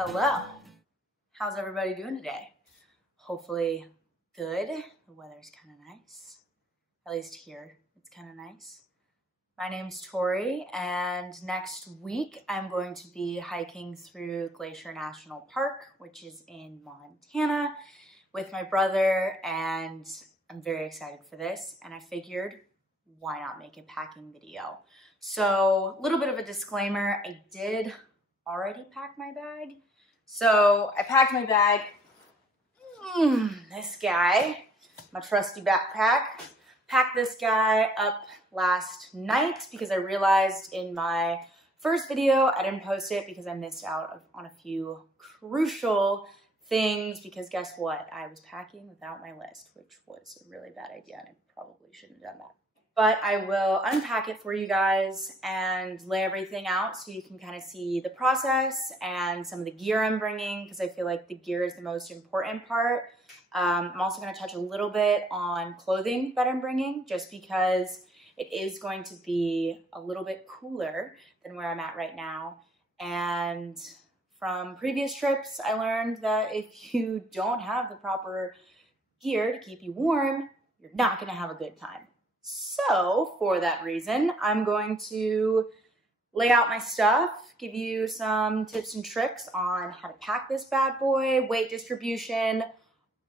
Hello. How's everybody doing today? Hopefully good. The weather's kind of nice. At least here, it's kind of nice. My name's Tori, and next week I'm going to be hiking through Glacier National Park, which is in Montana, with my brother, and I'm very excited for this, and I figured, why not make a packing video? So, a little bit of a disclaimer, I did already pack my bag. So, I packed my bag, this guy, my trusty backpack. Packed this guy up last night because I realized in my first video I didn't post it because I missed out on a few crucial things, because guess what? I was packing without my list, which was a really bad idea and I probably shouldn't have done that. But I will unpack it for you guys and lay everything out so you can kind of see the process and some of the gear I'm bringing, because I feel like the gear is the most important part. I'm also going to touch a little bit on clothing that I'm bringing, just because it is going to be a little bit cooler than where I'm at right now. And from previous trips, I learned that if you don't have the proper gear to keep you warm, you're not going to have a good time. So for that reason, I'm going to lay out my stuff, give you some tips and tricks on how to pack this bad boy, weight distribution,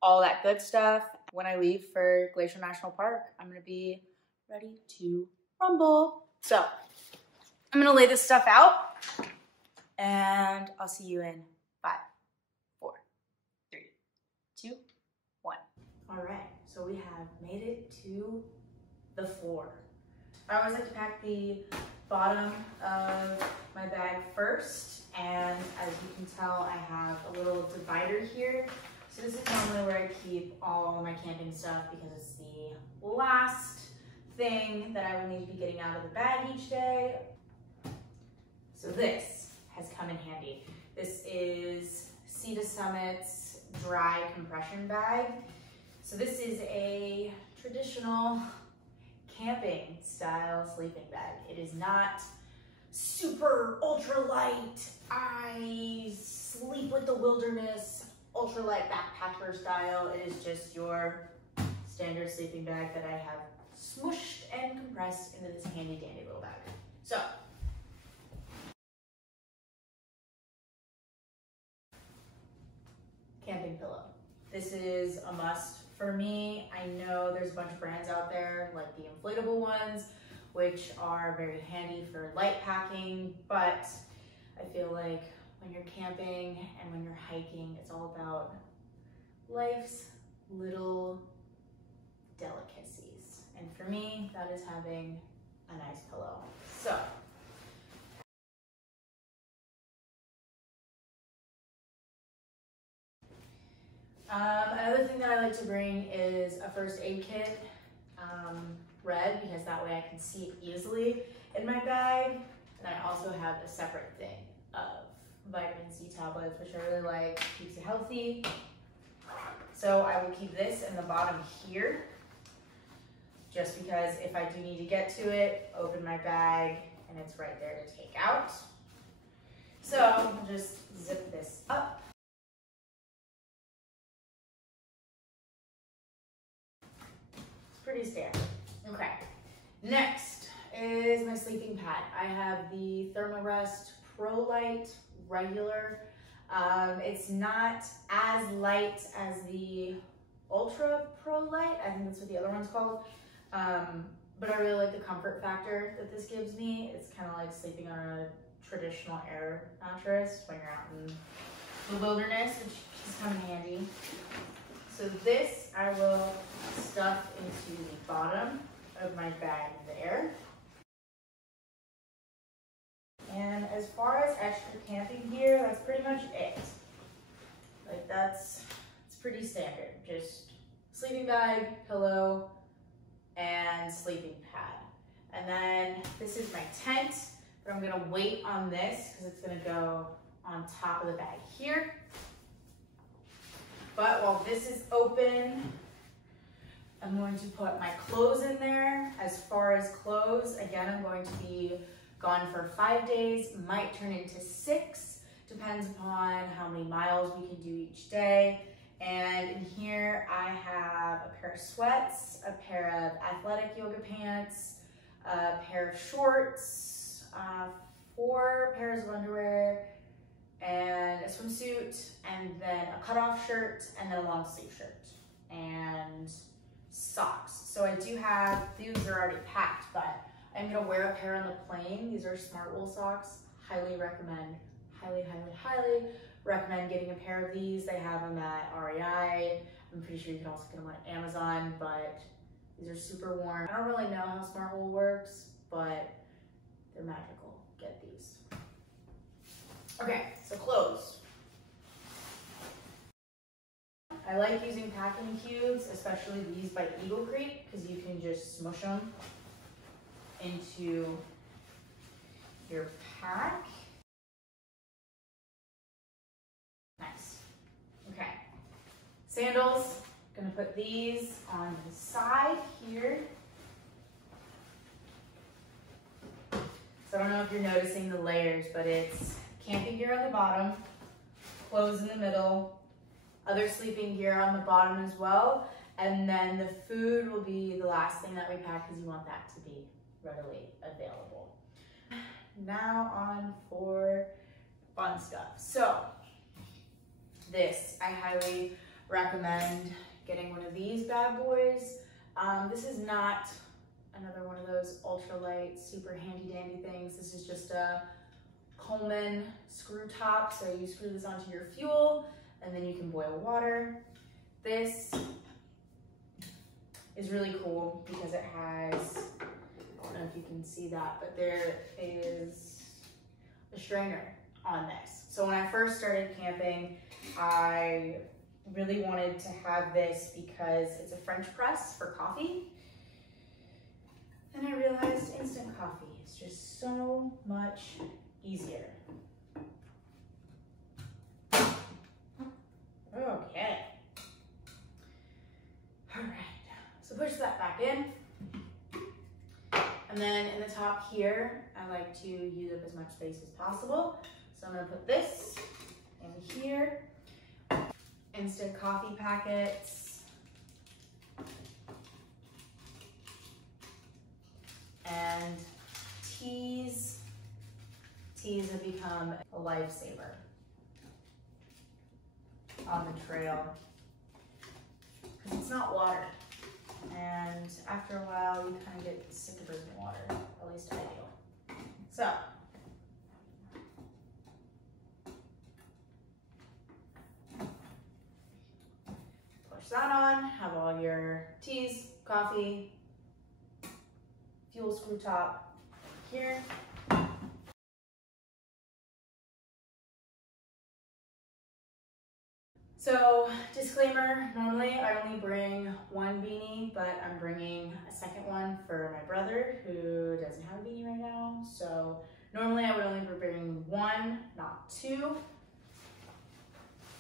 all that good stuff. When I leave for Glacier National Park, I'm gonna be ready to rumble. So I'm gonna lay this stuff out and I'll see you in 5, 4, 3, 2, 1. All right, so we have made it to the floor. I always like to pack the bottom of my bag first, and as you can tell, I have a little divider here. So this is normally where I keep all my camping stuff because it's the last thing that I would need to be getting out of the bag each day. So this has come in handy. This is Sea to Summit's dry compression bag. So this is a traditional camping style sleeping bag. It is not super ultra light, I sleep with the wilderness, ultralight backpacker style. It is just your standard sleeping bag that I have smushed and compressed into this handy dandy little bag. So, camping pillow. This is a must for me. I know there's a bunch of brands out there like the inflatable ones, which are very handy for light packing, but I feel like when you're camping and when you're hiking, it's all about life's little delicacies. And for me, that is having a nice pillow. So, another thing that I like to bring is a first aid kit, red, because that way I can see it easily in my bag. And I also have a separate thing of vitamin C tablets, which I really like, keeps you healthy. So I will keep this in the bottom here, just because if I do need to get to it, open my bag and it's right there to take out. So I'll just zip this up. It's pretty standard. Okay, next is my sleeping pad. I have the Thermarest Pro Light regular. It's not as light as the Ultra Pro Light. I think that's what the other one's called. But I really like the comfort factor that this gives me. It's kind of like sleeping on a traditional air mattress when you're out in the wilderness, which is kind of handy. So this I will stuff into the bottom of my bag there. And as far as extra camping gear, that's pretty much it. Like it's pretty standard. Just sleeping bag, pillow, and sleeping pad. And then this is my tent, but I'm gonna wait on this because it's gonna go on top of the bag here. But while this is open, I'm going to put my clothes in there. As far as clothes, again, I'm going to be gone for 5 days, might turn into 6, Depends upon how many miles we can do each day. And in here I have a pair of sweats, a pair of athletic yoga pants, a pair of shorts, 4 pairs of underwear, and a swimsuit, and then a cutoff shirt, and then a long sleeve shirt, and socks. So I do have, these are already packed, but I'm gonna wear a pair on the plane. These are smart wool socks. Highly recommend, highly recommend getting a pair of these. They have them at REI. I'm pretty sure you can also get them on Amazon, but these are super warm. I don't really know how smart wool works, but they're magical. Get these. Okay, so clothes. I like using packing cubes, especially these by Eagle Creek, because you can just smush them into your pack. Nice. Okay. Sandals, gonna put these on the side here. So I don't know if you're noticing the layers, but it's camping gear on the bottom, clothes in the middle, other sleeping gear on the bottom as well, and then the food will be the last thing that we pack because you want that to be readily available. Now on for fun stuff. So this, I highly recommend getting one of these bad boys. This is not another one of those ultralight, super handy dandy things. This is just a Coleman screw top. So you screw this onto your fuel and then you can boil water. This is really cool because it has, I don't know if you can see that, but there is a strainer on this. So when I first started camping, I really wanted to have this because it's a French press for coffee. And I realized instant coffee is just so much easier. Okay. All right, so push that back in. And then in the top here, I like to use up as much space as possible. So I'm gonna put this in here. Instant coffee packets. And teas. Teas have become a lifesaver on the trail because it's not water. And after a while, you kind of get sick of drinking water, at least I do. So, push that on, have all your teas, coffee, fuel screw top here. So, disclaimer, normally I only bring one beanie, but I'm bringing a second one for my brother who doesn't have a beanie right now. So, normally I would only be bringing one, not two,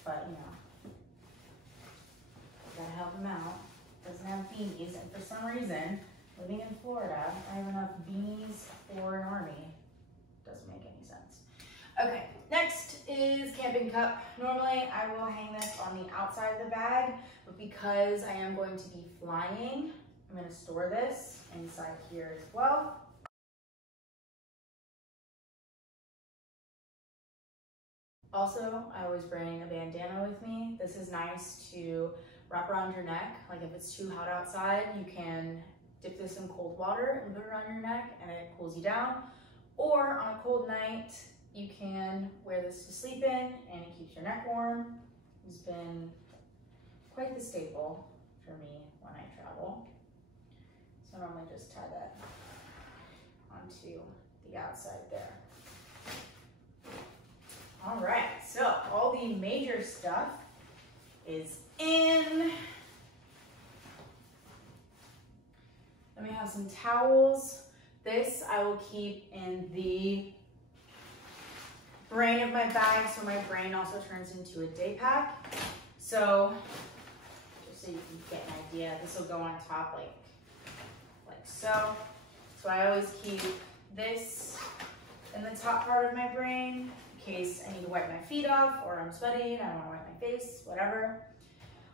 but you know, gotta help him out. Doesn't have beanies, and for some reason, living in Florida, I have enough beanies for an army. Doesn't make any sense. Okay, next is camping cup. Normally I will hang this on the outside of the bag, but because I am going to be flying, I'm gonna store this inside here as well. Also, I always bring a bandana with me. This is nice to wrap around your neck. Like if it's too hot outside, you can dip this in cold water and put it around your neck and it cools you down. Or on a cold night, you can wear this to sleep in and it keeps your neck warm. It's been quite the staple for me when I travel. So I normally just tie that onto the outside there. All right, so all the major stuff is in. Then we have some towels. This I will keep in the brain of my bag, so my brain also turns into a day pack. So, just so you can get an idea, this will go on top like so. So I always keep this in the top part of my brain, in case I need to wipe my feet off or I'm sweating, I don't want to wipe my face, whatever.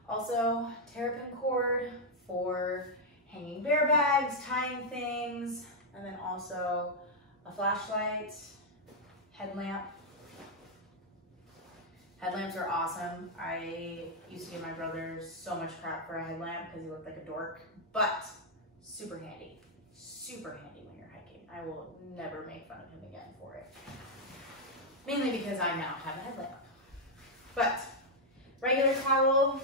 Also, terrapin cord for hanging bear bags, tying things, and then also a flashlight, headlamp. Headlamps are awesome. I used to give my brother so much crap for a headlamp because he looked like a dork, but super handy when you're hiking. I will never make fun of him again for it. Mainly because I now have a headlamp. But regular towel.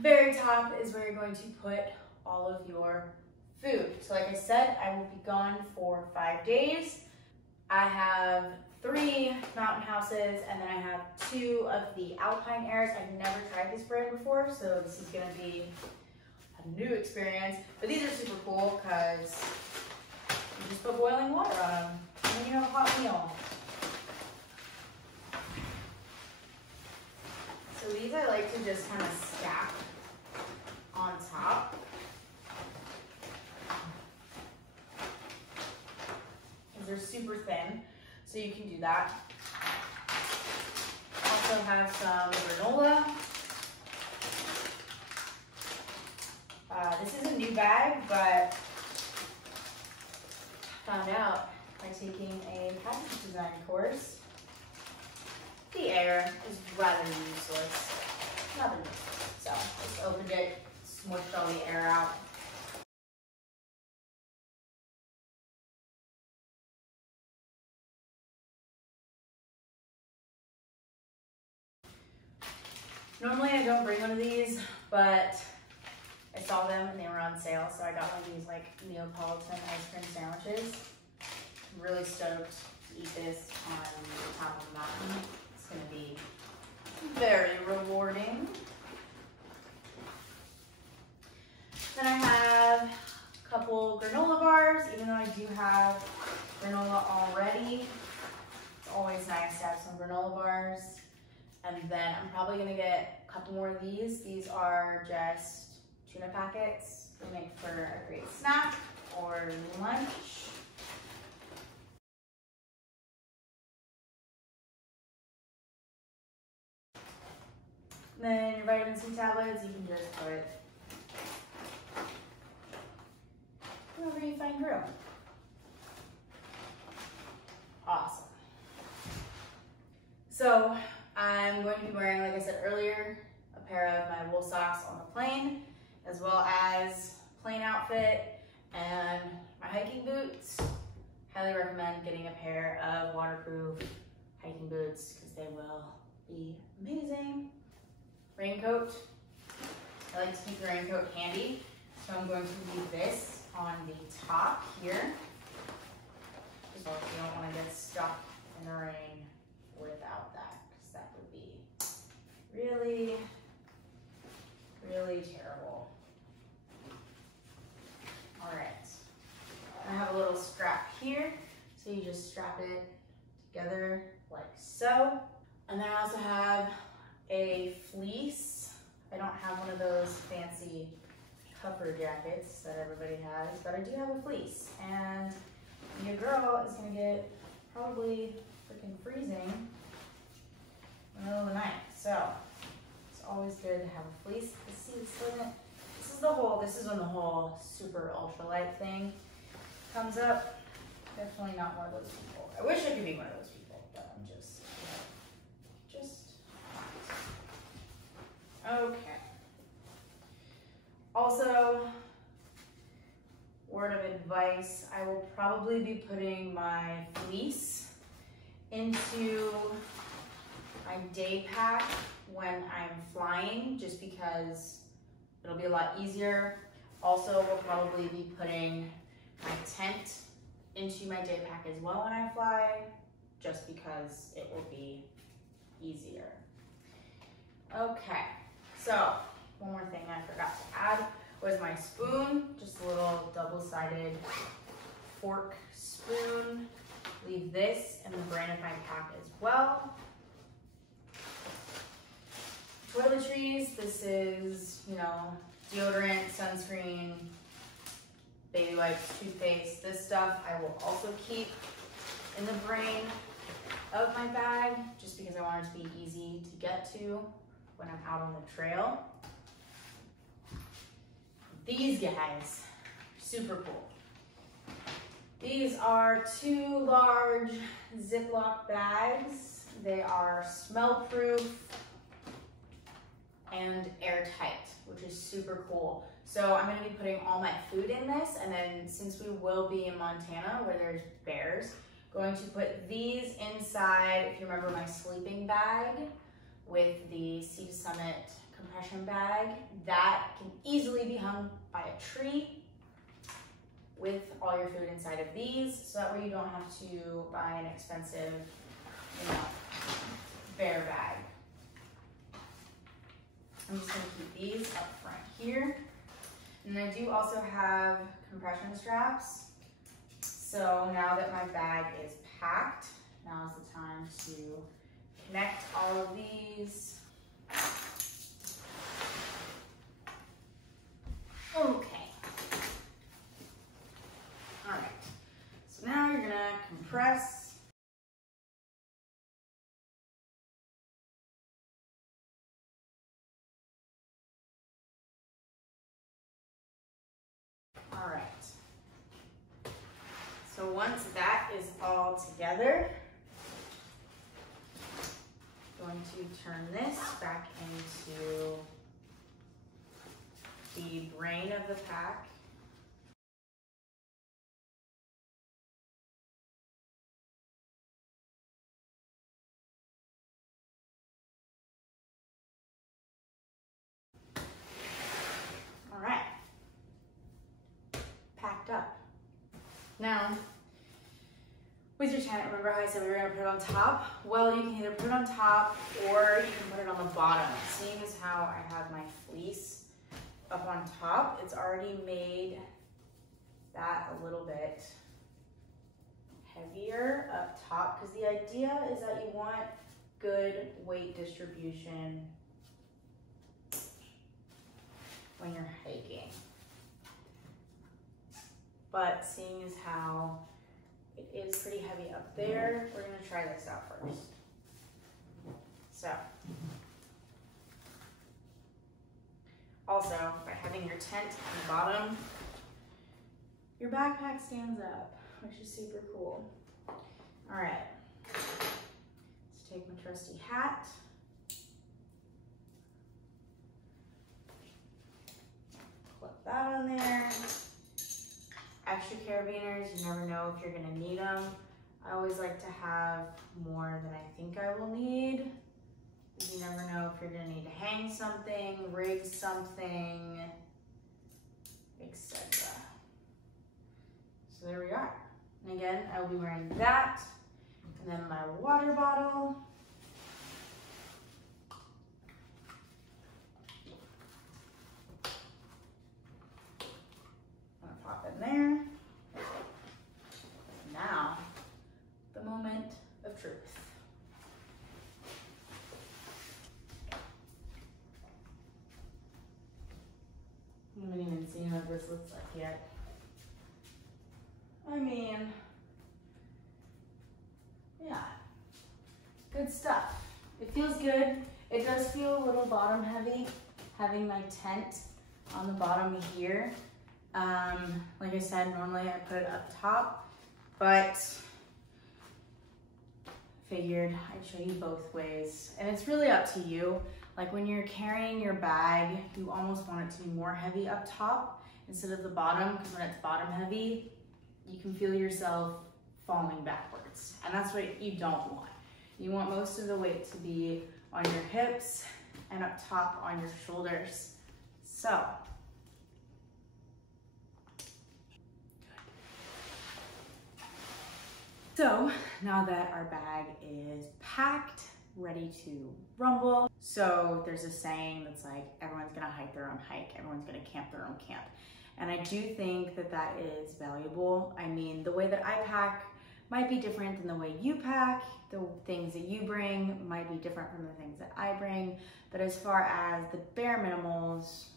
Very top is where you're going to put all of your food. So like I said, I will be gone for 5 days. I have 3 mountain houses and then I have 2 of the alpine airs. I've never tried this brand before, so this is gonna be a new experience. But these are super cool because you just put boiling water on them and then you have a hot meal. So these I like to just kind of stack on top. They're super thin, so you can do that. Also have some granola. This is a new bag, but found out by taking a package design course. The air is rather useless. Nothing useless. So just opened it, smushed all the air out. Normally I don't bring one of these, but I saw them and they were on sale, so I got one of these like Neapolitan ice cream sandwiches. I'm really stoked to eat this on the top of the mountain. It's gonna be very rewarding. Then I have a couple granola bars, even though I do have granola already. It's always nice to have some granola bars. And then I'm probably gonna get a couple more of these. These are just tuna packets. They make for a great snack or lunch. Then your vitamin C tablets, you can just put wherever you find room. Awesome. So I'm going to be wearing, like I said earlier, a pair of my wool socks on the plane, as well as plain outfit and my hiking boots. Highly recommend getting a pair of waterproof hiking boots because they will be amazing. Raincoat. I like to keep the raincoat handy, so I'm going to leave this on the top here. So you don't want to get stuck in the rain without that, because that would be really, really terrible. All right, I have a little strap here, so you just strap it together like so. And then I also have a fleece. I don't have one of those fancy puffer jackets that everybody has, but I do have a fleece. And your girl is gonna get probably freaking freezing in the middle of the night. So it's always good to have a fleece. See, this is when the whole super ultralight thing comes up. Definitely not one of those people. I wish I could be one of those people, but I'm just not. Okay. Also, word of advice, I will probably be putting my fleece into my day pack when I'm flying, just because it'll be a lot easier. Also, we'll probably be putting my tent into my day pack as well when I fly, just because it will be easier. Okay, so one more thing I forgot to add was my spoon, just a little double-sided fork spoon. Leave this in the brain of my pack as well. Toiletries, this is, you know, deodorant, sunscreen, baby wipes, toothpaste. This stuff I will also keep in the brain of my bag just because I want it to be easy to get to when I'm out on the trail. These guys, super cool. These are 2 large Ziploc bags. They are smell-proof and airtight, which is super cool. So I'm gonna be putting all my food in this, and then since we will be in Montana where there's bears, going to put these inside, if you remember my sleeping bag with the Sea to Summit compression bag, that can easily be hung by a tree with all your food inside of these, so that way you don't have to buy an expensive, you know, bear bag. I'm just gonna keep these up front here. And I do also have compression straps. So now that my bag is packed, now is the time to connect all of these. Okay. All right. So now you're gonna compress. All right. So once that is all together, I'm going to turn this back into the brain of the pack. All right, packed up. Now, with your tent, remember how I said we were gonna put it on top? Well, you can either put it on top or you can put it on the bottom. Seeing as how I have my fleece up on top, it's already made that a little bit heavier up top, because the idea is that you want good weight distribution when you're hiking. But seeing as how it is pretty heavy up there, we're gonna try this out first. So, also, by having your tent on the bottom, your backpack stands up, which is super cool. All right, let's take my trusty hat. Clip that on there. Extra carabiners, you never know if you're gonna need them. I always like to have more than I think I will need. You never know if you're gonna need to hang something, rig something, etc. So there we are. And again, I will be wearing that, and then my water bottle. I'm gonna pop in there. Now, the moment of truth. I haven't even seen what this looks like yet. I mean, yeah, good stuff. It feels good. It does feel a little bottom heavy, having my tent on the bottom here. Like I said, normally I put it up top, but figured I'd show you both ways. And it's really up to you. Like when you're carrying your bag, you almost want it to be more heavy up top instead of the bottom, because when it's bottom heavy, you can feel yourself falling backwards. And that's what you don't want. You want most of the weight to be on your hips and up top on your shoulders. So now that our bag is packed, ready to rumble. So there's a saying that's like, everyone's gonna hike their own hike, everyone's gonna camp their own camp. And I do think that that is valuable. I mean, the way that I pack might be different than the way you pack. The things that you bring might be different from the things that I bring. But as far as the bare minimals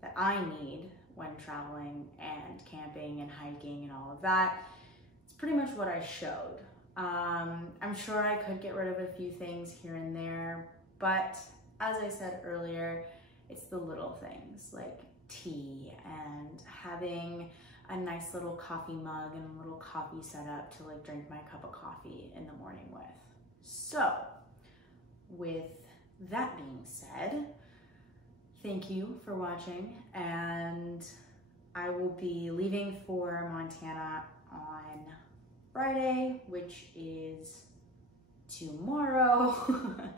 that I need, when traveling and camping and hiking and all of that. It's pretty much what I showed. I'm sure I could get rid of a few things here and there, but as I said earlier, it's the little things like tea and having a nice little coffee mug and a little coffee setup to like drink my cup of coffee in the morning with. So with that being said, thank you for watching, and I will be leaving for Montana on Friday, which is tomorrow, and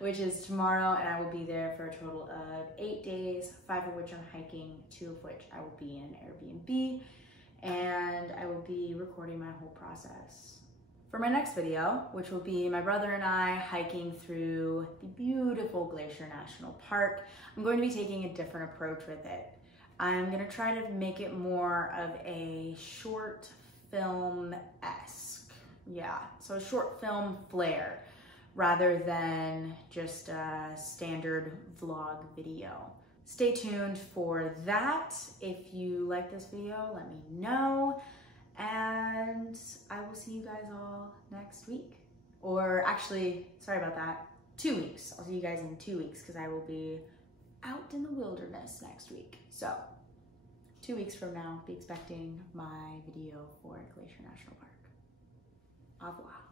I will be there for a total of 8 days, 5 of which I'm hiking, 2 of which I will be in an Airbnb, and I will be recording my whole process. For my next video, which will be my brother and I hiking through the beautiful Glacier National Park, I'm going to be taking a different approach with it. I'm gonna try to make it more of a short film-esque. Yeah, so a short film flair rather than just a standard vlog video. Stay tuned for that. If you like this video, let me know. And I will see you guys all next week. Or actually, sorry about that, 2 weeks. I'll see you guys in 2 weeks because I will be out in the wilderness next week. So 2 weeks from now, be expecting my video for Glacier National Park. Au revoir.